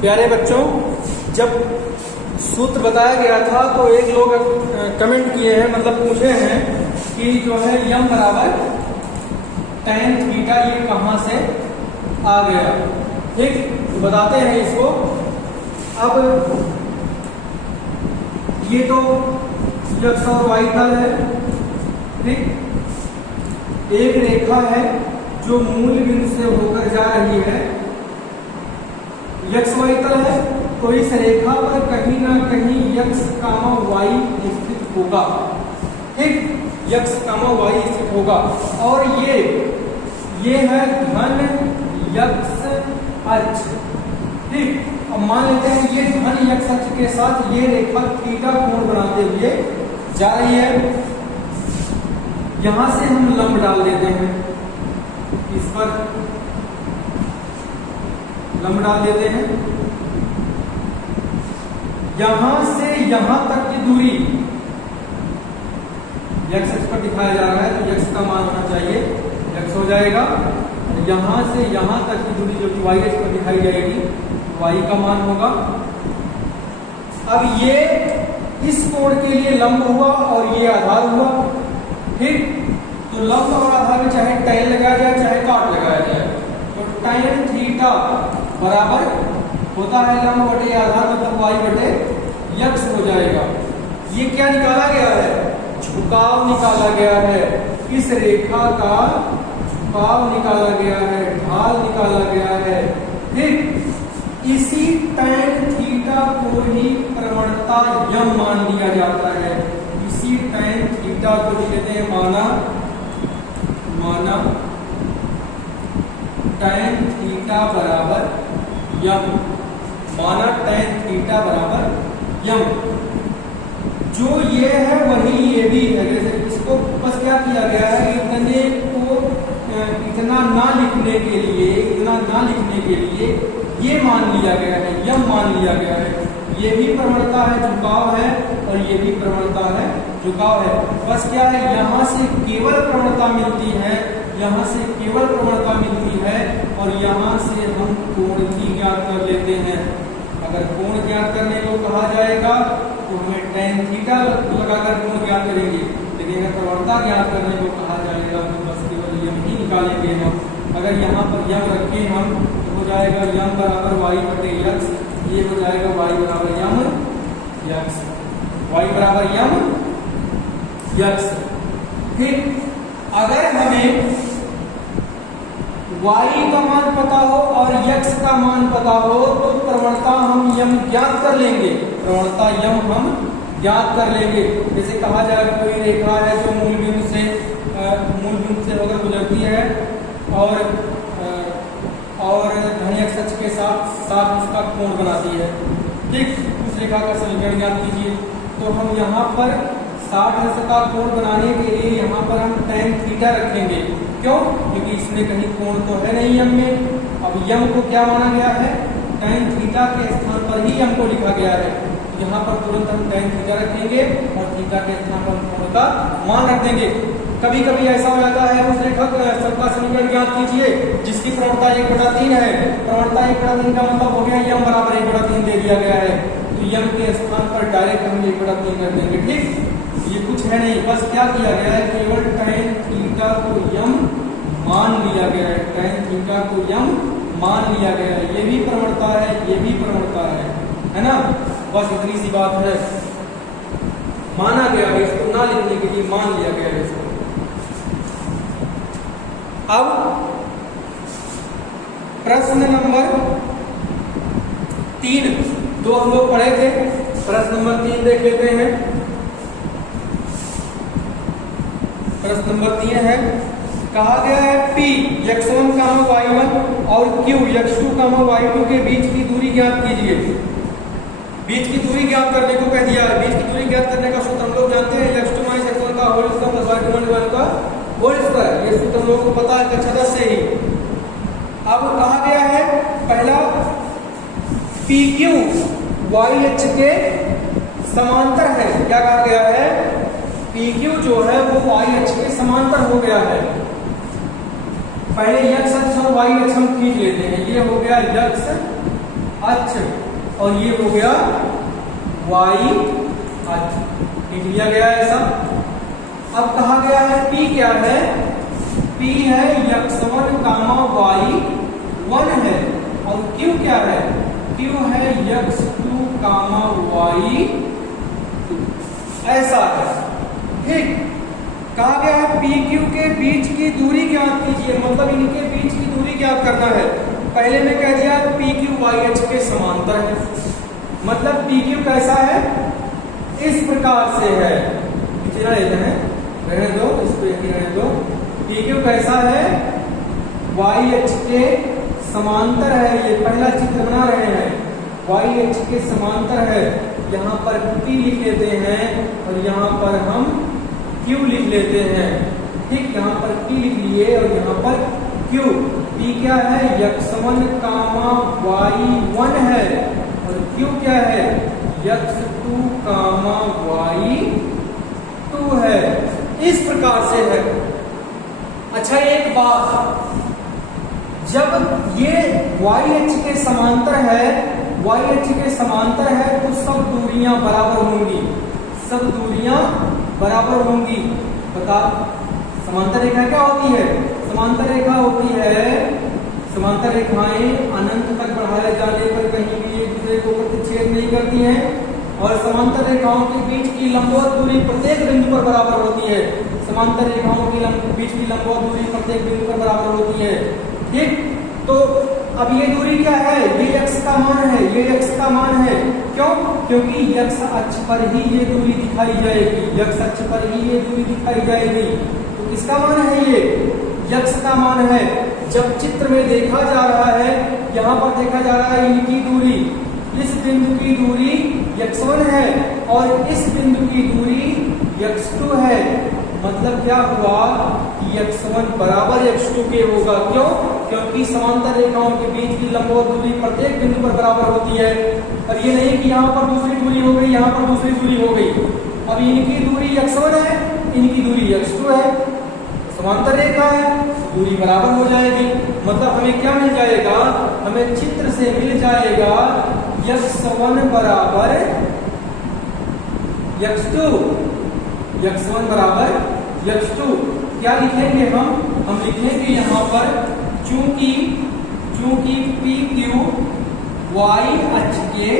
प्यारे बच्चों, जब सूत्र बताया गया था तो एक लोग कमेंट किए हैं, मतलब पूछे हैं कि जो है यम बराबर tan थीटा ये कहां से आ गया। ठीक, तो बताते हैं इसको। अब ये तो x और y तल है, ठीक, एक रेखा है जो मूल बिंदु से होकर जा रही है, x y तल है, तो इस रेखा पर कहीं ना कहीं x, y स्थित होगा। ठीक, x, y स्थित होगा। और ये है धन x अक्ष। ठीक, अब मान लेते हैं ये धन x अक्ष के साथ ये रेखा थीटा कोण बनाते हुए जा रही है। यहां से हम लंब डाल देते हैं, इस पर लंब डाल देते हैं। यहां से यहां तक की दूरी x अक्ष पर दिखाया जा रहा है, तो x का मान होना चाहिए x हो जाएगा। यहां से यहां तक की दूरी जो कि y अक्ष पर दिखाई जाएगी, y का मान होगा। अब ये इस कोण के लिए लंब हुआ और ये आधार हुआ। ठीक, तो लंब और आधार में चाहे tan लगाया जाए चाहे काट लगाया जाए, तो tan थीटा बराबर होता है लंब बटे आधार, मतलब y बटे x हो जाएगा। ये क्या निकाला गया है? झुकाव निकाला गया है। इस रेखा का झुकाव निकाला गया है, ढाल निकाला गया है। ठीक, इसी tan थीटा को ही प्रवणता यम मान लिया जाता है। इसी tan थीटा को कहते हैं माना tan थीटा बराबर यम, माना tan थीटा बराबर यम। जो ये है वही ये भी है। जैसे इसको बस क्या किया गया है, इतने को इतना ना लिखने के लिए ये मान लिया गया है, यम मान लिया गया है। ये भी प्रवणता है, झुकाव है, और ये भी प्रवणता है, झुकाव है। बस क्या है, यहाँ से केवल प्रवणता मिलती है, यहाँ से केवल प्रवणता मिलती है, और यहाँ से हम कोण की ज्ञात कर लेते हैं। अगर कोण ज्ञात करने को कहा जाएगा तो हमें tan थीटा लगाकर कोण ज्ञात करेंगे, लेकिन अगर प्रवणता ज्ञात करने को कहा जाएगा तो बस केवल यम ही निकालेंगे हम। अगर यहाँ पर यम रखें हम तो हो जाएगा यम बराबर y बटे x, ये हो जाएगा y बराबर यम x, y बराबर यम x। ठीक, अगर हमें y का मान पता हो और x का मान पता हो तो प्रवणता हम यम ज्ञात कर लेंगे, प्रवणता यम हम ज्ञात कर लेंगे। जैसे कहा जाए कोई रेखा है जो मूल बिंदु से होकर गुजरती है और धन x अक्ष के साथ उसका कोण बनाती है। ठीक, उस रेखा का समीकरण ज्ञात कीजिए। तो हम यहाँ पर 60 अंश का कोण बनाने के लिए यहाँ पर हम tan थीटा रखेंगे। क्यों? क्योंकि इसमें कहीं कोण तो है नहीं यम में। अब यम को क्या माना गया है? tan थीटा के स्थान पर ही यम को लिखा गया है। तो यहाँ पर तुरंत हम tan थीटा रखेंगे और थीटा के स्थान पर कोण का मान रख देंगे। कभी कभी ऐसा हो जाता है, उस रेखा का समीकरण ज्ञात कीजिए जिसकी प्रवणता 1/3 है। प्रवणता 1/3 का मतलब हो गया यम बराबर 1/3 दे दिया गया है, तो यम के स्थान पर डायरेक्ट हम 1/3 कर देंगे। ठीक, ये कुछ है नहीं, बस क्या किया गया है, केवल tan थीटा को यम मान लिया गया है, tan थीटा को यम मान लिया गया है। ये भी प्रवणता है, ये भी प्रवणता है ना। बस इतनी सी बात है, माना गया है, इसको ना लिखने के लिए मान लिया गया है इसको। अब प्रश्न नंबर 3 दो हम लोग पढ़े थे, प्रश्न नंबर 3 देख लेते हैं। प्रश्न नंबर 3 है, कहा गया है P x1, y1 और Q x2, y2 के बीच की दूरी ज्ञात कीजिए। बीच की दूरी ज्ञात करने को कह दिया है। बीच की दूरी ज्ञात करने का सूत्र हम लोग जानते हैं, x2 - x1 का whole square plus y2 - y1 का होल स्क्वायर। ये सूत्र हम लोगों को पता है कक्षा 10 से ही। अब कहा गया है पहला PQ y अक्ष के समांतर है। क्या कहा गया है? PQ जो है वो y अक्ष के समांतर हो गया है। पहले x अक्ष और y अक्ष हम खींच लेते हैं। ये हो गया x अक्ष और ये हो गया y अक्ष। लिख लिया गया है ऐसा। अब कहा गया है P क्या है? P है x1, y1 है और Q क्या है? Q है x2, y2 ऐसा है। ठीक, कहा गया है PQ के बीच की दूरी ज्ञात कीजिए, मतलब इनके बीच की दूरी ज्ञात करना है। पहले में कह दिया PQ YH के समांतर है, मतलब PQ कैसा है? इस प्रकार से है। लेते हैं, रहने दो, इसको यही रहने दो। PQ कैसा है? YH के समांतर है। ये पहला चित्र बना रहे हैं, YH के समांतर है। यहाँ पर P लिख लेते हैं और यहाँ पर हम Q लिख लेते हैं। ठीक, यहाँ पर P लिख लिए और यहाँ पर Q। P क्या है? x1, y1 है और Q क्या है? x2, y2 है। इस प्रकार से है। अच्छा, एक बात, जब ये YH के समांतर है, YH के समांतर है तो सब दूरियां बराबर होंगी, सब दूरियां बराबर होंगी। बता, समांतर रेखा क्या होती है? समांतर रेखा होती है, समांतर रेखाएं अनंत तक बढ़ाए जाने पर कहीं भी एक दूसरे को प्रतिच्छेद नहीं करती हैं और समांतर रेखाओं के बीच की लंबवत दूरी प्रत्येक बिंदु पर बराबर होती है। समांतर रेखाओं की बीच की लंबवत दूरी प्रत्येक बिंदु पर बराबर होती है। ठीक, तो अब ये दूरी क्या है? ये x का मान है, ये x का मान है। क्यों? क्योंकि x अक्ष पर ही ये दूरी दिखाई जाएगी, x अक्ष पर ही ये दूरी दिखाई जाएगी। तो किसका मान है? ये x का मान है। जब चित्र में देखा जा रहा है, यहाँ पर देखा जा रहा है इनकी दूरी, इस बिंदु की दूरी x1 है और इस बिंदु की दूरी x2 है। मतलब क्या हुआ कि x1 बराबर x2 के होगा। क्यों? क्योंकि समांतर रेखाओं के बीच की लंबवत दूरी प्रत्येक बिंदु पर बराबर होती है। और ये नहीं कि यहाँ पर दूसरी दूरी हो गई, यहाँ पर दूसरी दूरी हो गई। अब इनकी दूरी x1 है, इनकी दूरी x2 है, समांतर रेखा है, दूरी बराबर हो जाएगी। मतलब हमें क्या मिल जाएगा? हमें चित्र से मिल जाएगा x1 बराबर x2, x1 बराबर x2। क्या लिखेंगे हम लिखेंगे यहाँ पर चूंकि PQ y अक्ष के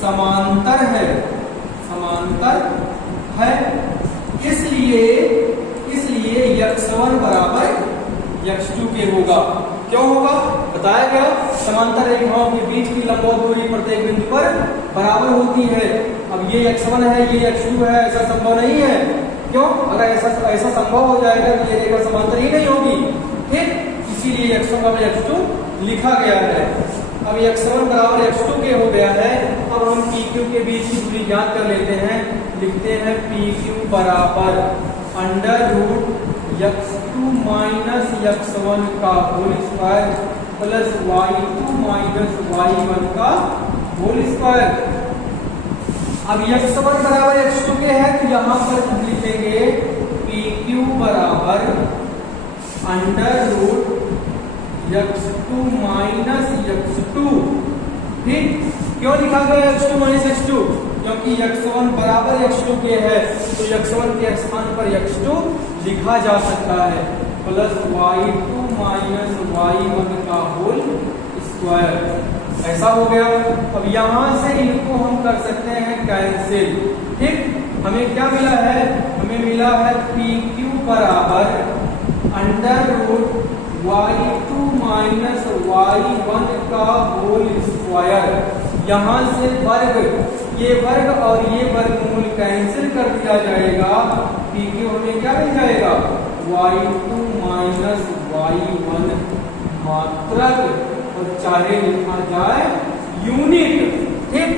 समांतर है, इसलिए x1 बराबर x2 के होगा। क्यों होगा? बताया गया, समांतर रेखाओं के बीच की लंबवत दूरी प्रत्येक बिंदु पर बराबर होती है। अब ये x1 है, ये x2 है, ऐसा संभव नहीं है। क्यों? अगर ऐसा संभव हो जाएगा तो ये रेखा समांतर ही नहीं होगी। ठीक, इसीलिए x1 बराबर x2 लिखा गया है। अब x1 बराबर x2 के हो गया है। अब हम PQ के बीच की दूरी ज्ञात कर लेते हैं। लिखते हैं PQ बराबर √x2 माइनस x1 का whole square plus y2 minus y1 का होल स्क्वायर। अब x1 बराबर x2 के है तो यहाँ पर हम लिखेंगे PQ बराबर √x2 माइनस x2। ठीक, क्यों लिखा गया x2 माइनस x2? क्योंकि x1 बराबर x2 के है तो x1 के स्थान पर x2 लिखा जा सकता है प्लस y2 माइनस y1 का होल स्क्वायर। ऐसा हो गया। अब यहाँ से इनको हम कर सकते हैं कैंसिल। ठीक, हमें क्या मिला है? हमें मिला है PQ बराबर √y2 माइनस y1 का होल स्क्वायर। यहाँ से वर्ग, ये वर्ग और ये वर्गमूल कैंसिल कर दिया जाएगा। PQ हमें क्या मिल जाएगा? y2 माइनस y1 मात्रक, और चाहे लिखा जाए यूनिट। ठीक,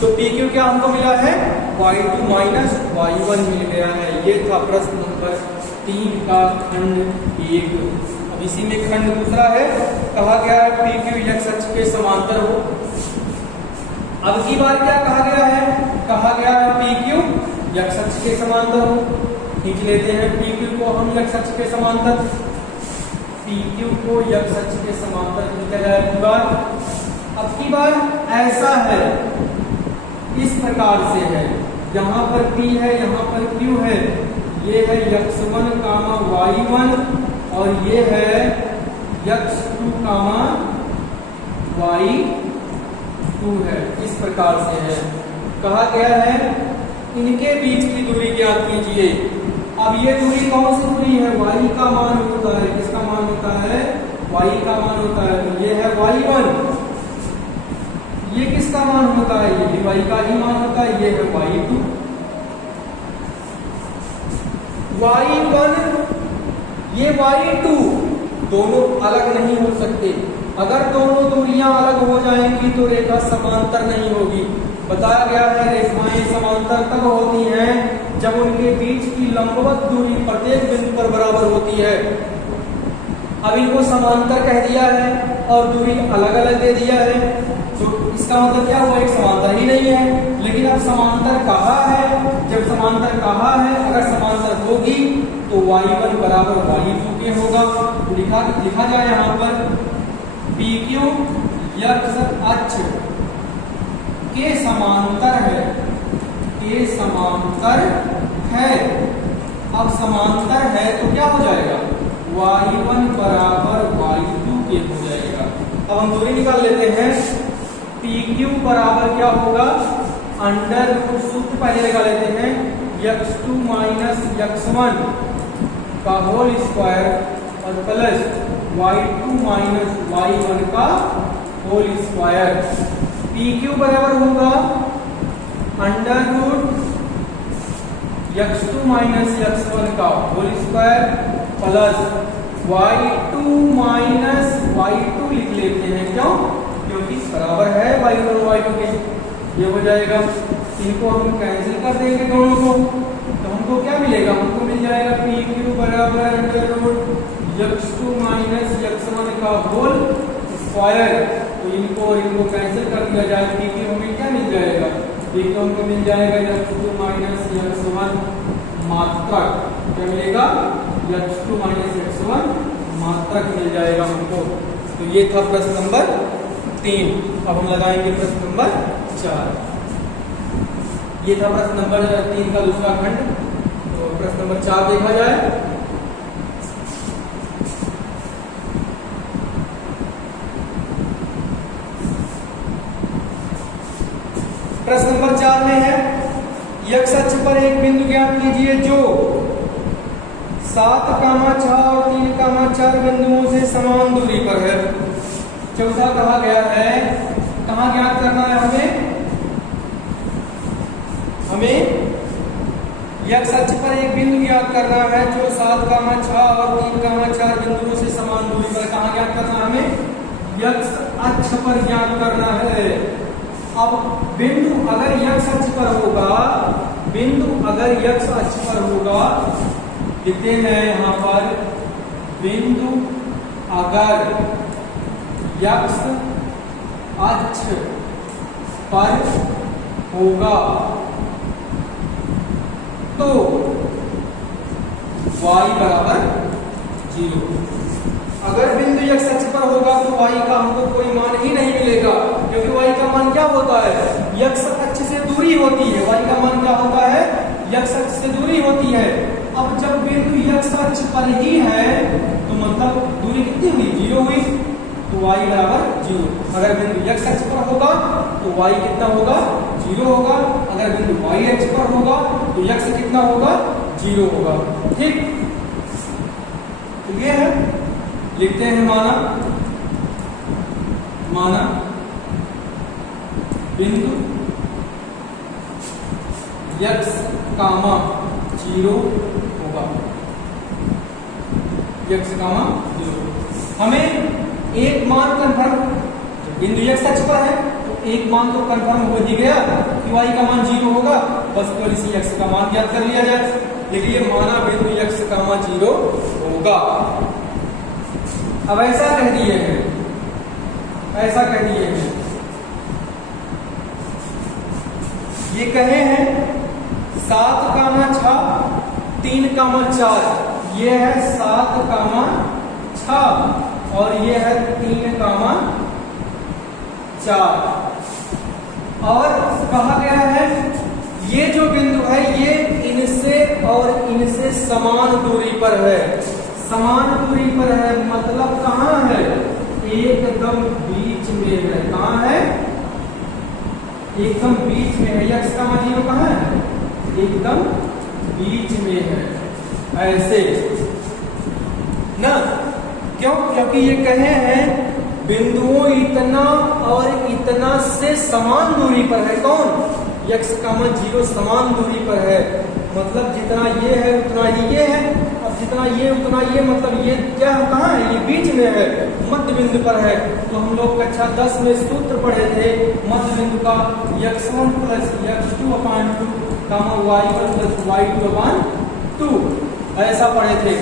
तो PQ क्या हमको मिला है? y2 माइनस y1 मिल गया है। ये था प्रश्न नंबर 3 का खंड 1। अब इसी में खंड दूसरा है, कहा गया है PQ x अक्ष के समांतर हो। अब की बार क्या कहा गया है? कहा गया है PQ x अक्ष के समांतर हो। खींच लेते हैं PQ को हम x अक्ष के समांतर। PQ को x अक्ष के समांतर खींचा जाए। अब की बार ऐसा है, इस प्रकार से है, यहाँ पर P है, यहाँ पर Q है, ये है x1, y1 और ये है x2, y2 है। इस प्रकार से है। कहा गया है इनके बीच की दूरी ज्ञात कीजिए। अब ये दूरी कौन सी दूरी है? y का मान होता है, किसका मान होता है? y का मान होता है। तो ये है y1, ये किसका मान होता है? ये भी y का ही मान होता है। ये है y2, y1, ये y2 दोनों अलग नहीं हो सकते। अगर दोनों दूरियां अलग हो जाएंगी तो रेखा समांतर नहीं होगी। बताया गया है रेखाएं समांतर तब होती हैं जब उनके बीच की लंबवत दूरी प्रत्येक बिंदु पर बराबर होती है। अब इनको समांतर कह दिया है और दूरी अलग अलग दे दिया है, तो इसका मतलब क्या हुआ? एक समांतर ही नहीं है। लेकिन अब समांतर कहा है, जब समांतर कहा है, अगर समांतर होगी तो y1 बराबर y2 के होगा। तो लिखा जाए यहाँ पर PQ x अक्ष के समांतर है, के समांतर है। अब समांतर है तो क्या हो जाएगा? y1 बराबर y2 के हो जाएगा। अब हम दूरी निकाल लेते हैं। PQ बराबर क्या होगा? अंडर रूट, सूत्र पहले लगा लेते हैं, x2 माइनस x1 का होल स्क्वायर और प्लस y2 माइनस y1 का होल स्क्वायर। PQ बराबर होगा under root x2 minus x1 का whole square plus y2 minus y2 लिख लेते हैं। क्यों? क्योंकि बराबर है y1 और y2 के। ये हो जाएगा। इनको हम कैंसिल कर देंगे दोनों को, तो हमको क्या मिलेगा? हमको मिल जाएगा PQ बराबर under root x2 minus x1 का होल स्क्वायर। तो इनको और इनको कैंसिल कर दिया जाए। PQ हमें क्या मिल जाएगा? PQ हमको मिल जाएगा x2 माइनस x1 मात्रक। क्या मिलेगा? x2 माइनस x1 मात्रक मिल जाएगा हमको। तो ये था प्रश्न नंबर 3। अब हम लगाएंगे प्रश्न नंबर 4। ये था प्रश्न नंबर 3 का दूसरा खंड। तो प्रश्न नंबर 4 देखा जाए। प्रश्न नंबर 4 में है x अक्ष पर एक बिंदु ज्ञात कीजिए जो 7, 6 और 3, 4 बिंदुओं से समान दूरी पर है। चौथा कहा गया है, कहाँ ज्ञात करना है हमें x अक्ष पर एक बिंदु ज्ञात करना है जो 7, 6 और 3, 4 बिंदुओं से समान दूरी पर। कहाँ ज्ञात करना है हमें? x अक्ष पर ज्ञात करना है। अब बिंदु अगर x अक्ष पर होगा, बिंदु अगर x अक्ष पर होगा, लिखते हैं यहाँ पर बिंदु अगर x अक्ष पर होगा तो y बराबर 0। अगर बिंदु x अक्ष पर होगा तो y का हमको कोई मान ही नहीं मिलेगा, क्योंकि y का मान क्या होता है? x अक्ष से दूरी होती है। y का मान क्या होता है? x अक्ष से दूरी होती है। अब जब बिंदु x अक्ष पर ही है तो मतलब दूरी कितनी हुई? 0 हुई। तो y बराबर 0। अगर बिंदु x अक्ष पर होगा तो y कितना होगा? 0 होगा। अगर बिंदु y अक्ष पर होगा तो x कितना होगा? 0 होगा। ठीक, तो ये है। लिखते हैं माना बिंदु x, 0 होगा। x, 0। हमें एक मान कंफर्म, बिंदु x अक्ष पर है तो एक मान तो कंफर्म हो ही गया कि y का मान 0 होगा। बस तो इसी x का मान ज्ञात कर लिया जाए। लेकिन ये माना बिंदु x, 0 होगा। अब ऐसा कह दिए हैं, ये कहे हैं 7, 6, 3, 4। ये है 7, 6 और ये है 3, 4। और कहा गया है ये जो बिंदु है ये इनसे और इनसे समान दूरी पर है, समान दूरी पर है मतलब कहाँ है, एकदम बीच में है। कहाँ है, एकदम बीच में है। x, 0 कहाँ है, एकदम बीच में है, ऐसे ना। क्यों, क्योंकि ये कहे हैं बिंदुओं इतना और इतना से समान दूरी पर है। कौन, x, 0 समान दूरी पर है, मतलब जितना ये है उतना ही ये है, अब जितना ये उतना ये, मतलब ये क्या कहाँ है, ये बीच में है, मध्य बिंदु पर है। तो हम लोग कक्षा 10 में सूत्र पढ़े थे मध्य बिंदु का, x1 प्लस x2 अपान 2 y1 प्लस y2 अपान 2, ऐसा पढ़े थे।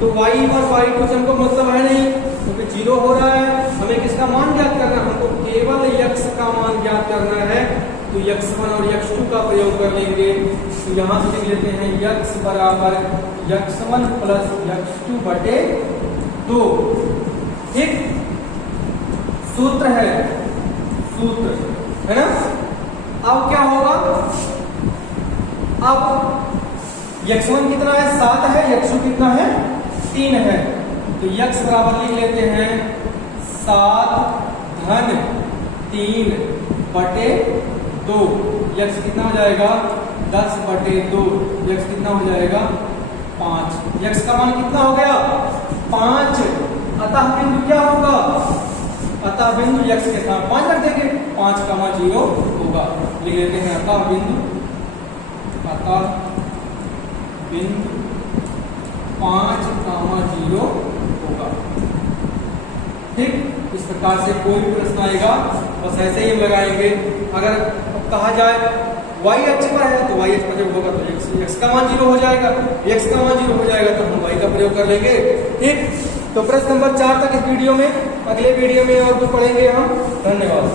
तो y और y2 से हमको मतलब है नहीं, क्योंकि 0 हो रहा है। हमें किसका मान ज्ञात करना है, हमको केवल x का मान ज्ञात करना है। तो x1 और x2 का प्रयोग कर लेंगे। तो यहां से लिख लेते हैं x बराबर x1 प्लस x2 बटे 2। ठीक, सूत्र है, सूत्र है ना। अब क्या होगा, अब x1 कितना है, 7 है, x2 कितना है, 3 है। तो x बराबर लिख लेते हैं 7 धन 3 बटे 2। x कितना हो जाएगा, 10 बटे 2। x कितना हो जाएगा, 5। x का मान कितना हो गया, 5। अतः बिंदु क्या होगा, अतः बिंदु x के साथ 5 रख देंगे, 5 का मान 0 होगा। लिख लेते हैं अतः बिंदु 5, 0 होगा। ठीक, इस प्रकार से कोई भी प्रश्न आएगा बस ऐसे ही हम लगाएंगे। अगर कहा जाए y अक्ष पर है तो y अक्ष पर जब होगा तो x का मान 0 हो जाएगा, x का मान 0 हो जाएगा तो हम y का प्रयोग कर लेंगे। ठीक, तो प्रश्न नंबर 4 तक इस वीडियो में, अगले वीडियो में और कुछ पढ़ेंगे हम। धन्यवाद।